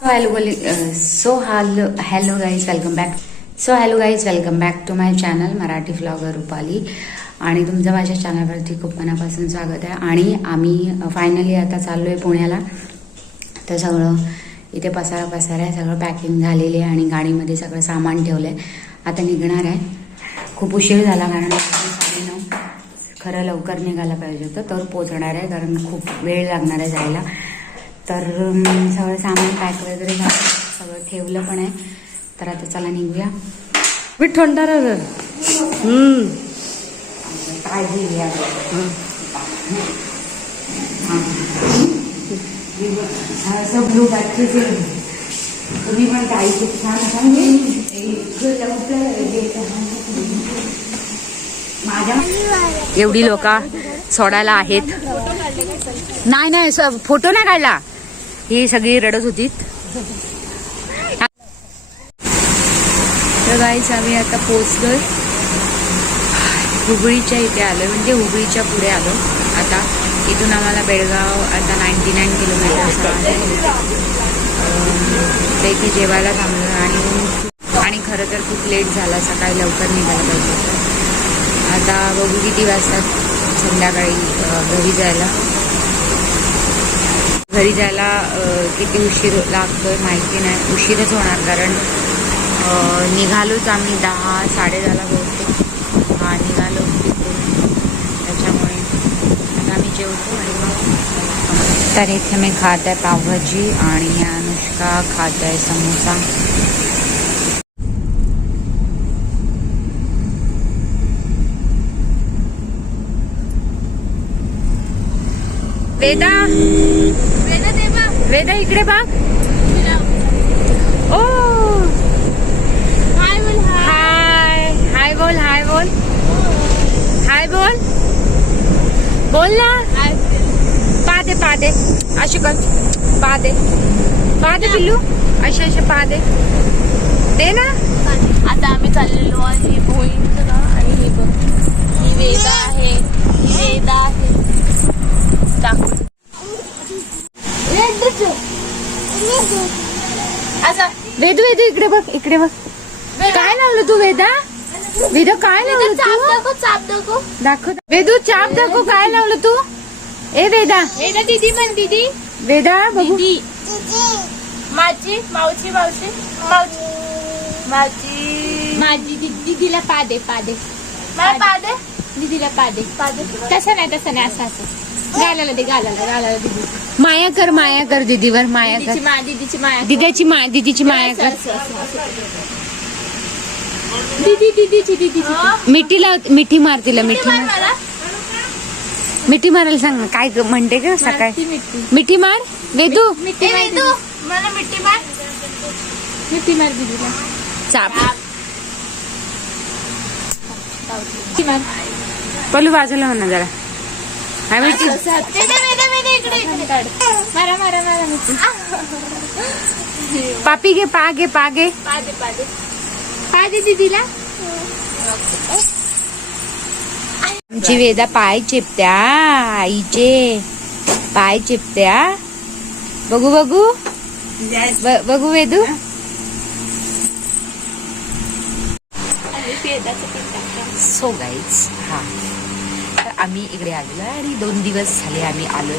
Hello guys welcome back to my channel Marathi vlogger Rupali. आणि तुमचं माझ्या चॅनलवरती खूप मनापासून स्वागत आहे. आणि आम्ही फायनली आता चाललो आहे पुण्याला. तर सगळं इथे पसारा आहे, सगळं पॅकिंग झालेली आहे आणि गाडीमध्ये सगळं सामान ठेवलं आहे. आता निघणार आहे. खूप उशीर झाला कारण 9:30 खरं लवकर निघायला पाहिजे होतं, तर पोचणार आहे कारण खूप वेळ लागणार आहे जायला. तर सगळं सामान पॅक वगैरे झालं, सगळं ठेवलं पण आहे. तर आता चला निघूया. थंड काळजी घ्या. ब्लू बॅटरीचे तुम्ही पण काही खूप छान माझ्या एवढी लोक सोडायला आहेत. नाही फोटो नाही काढला. ही सगळी रडत होती. तर गाईस आम्ही आता पोचलोय. हुबळीच्या इथे आलोय, म्हणजे हुबळीच्या पुढे आलो. आता इथून आम्हाला बेळगाव आता 99 किलोमीटर्स आहे. तर इथे जेवायला थांबलो आणि खरं तर खूप लेट झाला. सकाळी लवकर निघायला पाहिजे. आता बघू किती वाजतात संध्याकाळी घरी जायला किती उशीर लागतोय माहिती नाही. उशीरच होणार कारण निघालोच आम्ही 10-10:30ला पोहोचतो. निघालो तिकडून. त्याच्यामुळे आता आम्ही जेवतो आणि मग. तर इथे मी खात आहे पावभाजी आणि अनुष्का खात आहे समोसा. वेदा इकडे बघ. ओ हाय बोल. हाय बोल. हाय बोल. बोल ना. पादे अशी कर. पादे पिल्लू असे पादे दे ना. आता आम्ही चाललेलो आहे भोईंच आणि हे बघ ही वेदा आहे. वेदू इकडे बघ. काय लावलं तू वेदा? काय लावलं तू? दाखव. वेदू चाप दाखव. काय लावलं तू? ए वेदा दीदी म्हण. दीदी वेदा बघू. माझी मावशी माझी दीदीला पादे दीदीला पादे तसं नाही असं गालाला दे दीदी. माया कर दीदीवर. माया कर. दीदीची माया कर. दीदीची मिठी मार तिला. मिठी मारायला सांग ना. काय म्हणते का सकाळी? मिठी मार वेदू. मिठी मार दीदीला. चाप पलू बाजूला म्हणा जरा. पापी घे. पागे दीदीला. आमची वेदा पाय चिपत्या. आईचे पाय चिपत्या. बघू वेदू. सो गाईज तर आम्ही इकडे आलेलो आहे आणि 2 दिवस झाले आम्ही आलोय,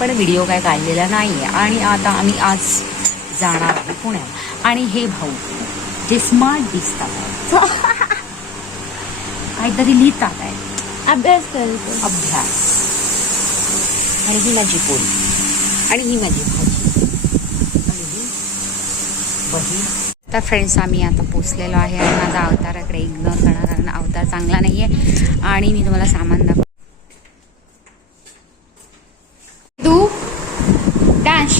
पण व्हिडिओ काय काढलेला नाहीये. आणि आता आम्ही आज जाणार आहे पुण्यात. आणि हे भाऊ जे स्मार्ट दिसतात काहीतरी लिहितात आहे. अभ्यास करतो. आणि ही माझी पोळी आणि ही माझी भाजी आणि ही बहीण. तर फ्रेंड्स आम्ही आता पोचलेलो आहे आणि माझा अवताराकडे इग्नोर करा कारण अवतार चांगला नाही आहे. आणि मी तुम्हाला सामान दाखव. तू डान्स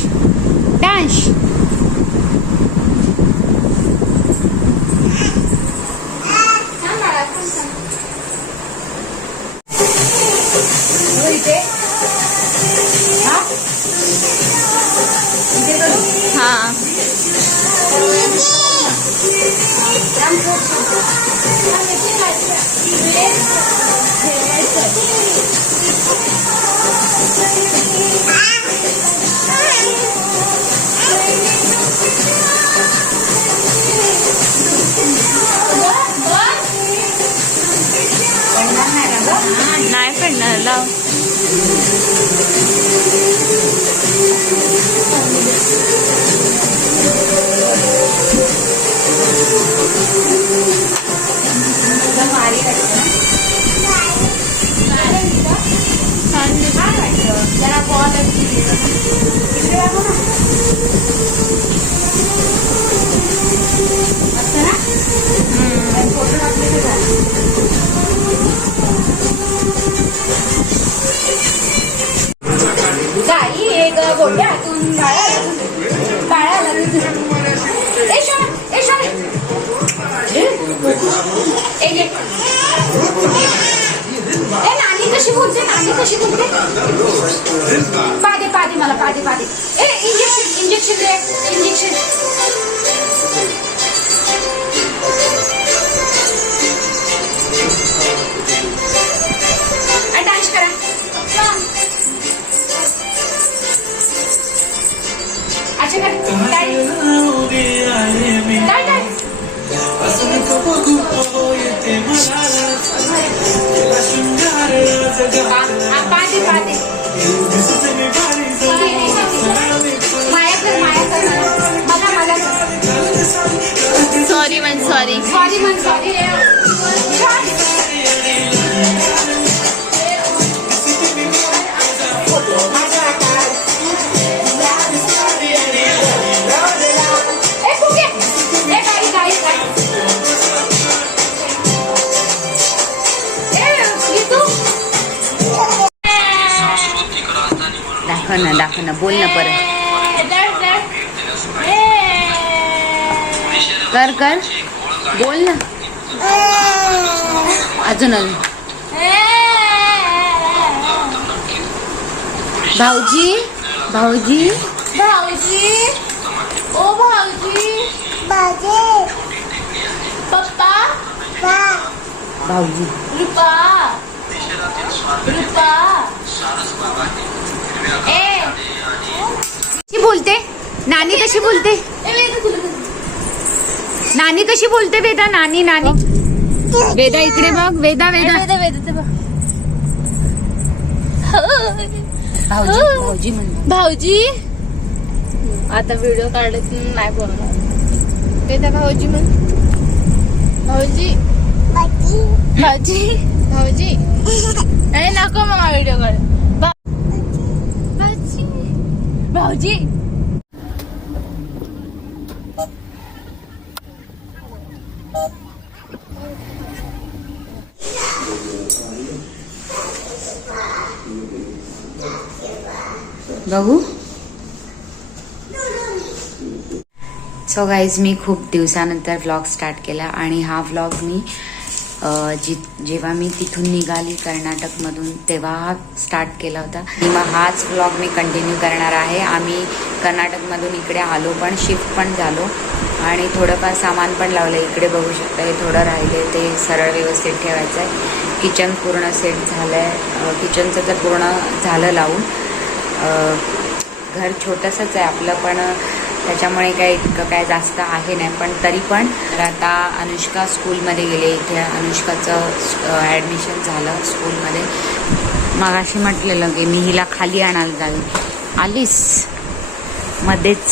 हा नाही पडणार लाव. जरा बॉल फोटो टाकले तर गाई एक गोट्या हातून काळ्या नानी कशी बोलते पादे मला पादे ए इंजेक्शन दे इंजेक्शन. डान्स करा. अच्छा काय पादे माया कर मला सॉरी मन सॉरी. दाखव ना बोल ना परत. कर बोल ना अजून. भाऊजी ओ भाऊजी पप्पा भाऊजी रुपा कशी बोलते नानी कशी बोलते वेदा. नानी वेदा इकडे बघ. वेदा भाऊजी म्हण. भाऊजी आता व्हिडिओ काढत नाही बोलणार. वेदा भाऊजी म्हण. भाऊजी अरे नको मग व्हिडिओ काढ. भाऊजी बघू. सो गाईज मी खूप दिवसानंतर व्लॉग स्टार्ट केला आणि हा व्लॉग मी जेव्हा मी तिथून निघाली कर्नाटकमधून तेव्हा हा स्टार्ट केला होता. मग हाच व्लॉग मी कंटिन्यू करणार आहे. आम्ही कर्नाटकमधून इकडे आलो पण शिफ्ट पण झालो आणि थोडंफार सामान पण लावलं. इकडे बघू शकता हे थोडं राहिले ते सरळ व्यवस्थित ठेवायचं आहे. किचन पूर्ण सेट झालं आहे. किचनचं तर पूर्ण झालं लावून. घर छोटंसंच आहे आपलं पण त्याच्यामुळे काही इतकं काय जास्त आहे नाही. पण तरी पण आता अनुष्का स्कूलमध्ये गेले. इथे अनुष्काचं ॲडमिशन झालं स्कूलमध्ये. मगाशी म्हटलेलं की मी हिला खाली आणायला जाईल. आलीस मध्येच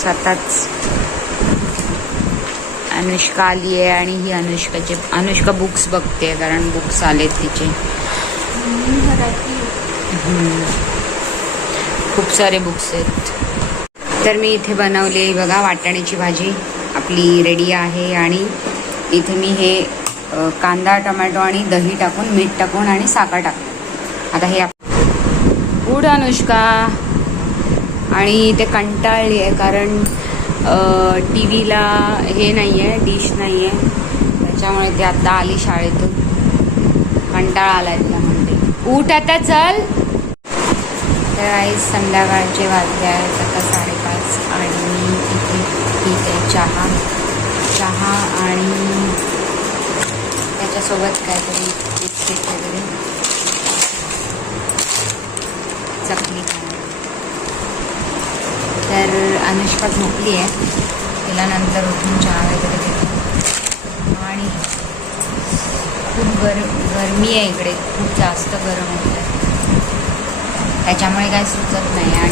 स्वतःच. अनुष्का आली आहे आणि ही अनुष्का बुक्स बघते कारण बुक्स आलेत तिचे. खूप सारे बुक्स आहेत. तर मी इथे बनवली बघा वाटाण्याची भाजी आपली रेडी आहे. आणि इथे मी हे कांदा टोमॅटो आणि दही टाकून मीठ टाकून आणि साखर टाकून आता हे उड अनुष्का. आणि ते कंटाळली आहे कारण टी व्हीला हे नाही आहे डिश नाही आहे त्याच्यामुळे ती आता आली शाळेतून. कंटाळा आला तिला म्हणते उठ आता चल. तर आई संध्याकाळचे वाजले आहेत आता 5:30 आणि मी इथे पीत आहे चहा आणि त्याच्यासोबत काहीतरी बिस्किट वगैरे चकली खाणार. तर अनुष्का झोपली आहे, तिला नंतर उठून चहा वगैरे देतो. आणि खूप गरमी आहे इकडे, खूप जास्त गरम होतं, त्याच्यामुळे काय सुचत नाही. आणि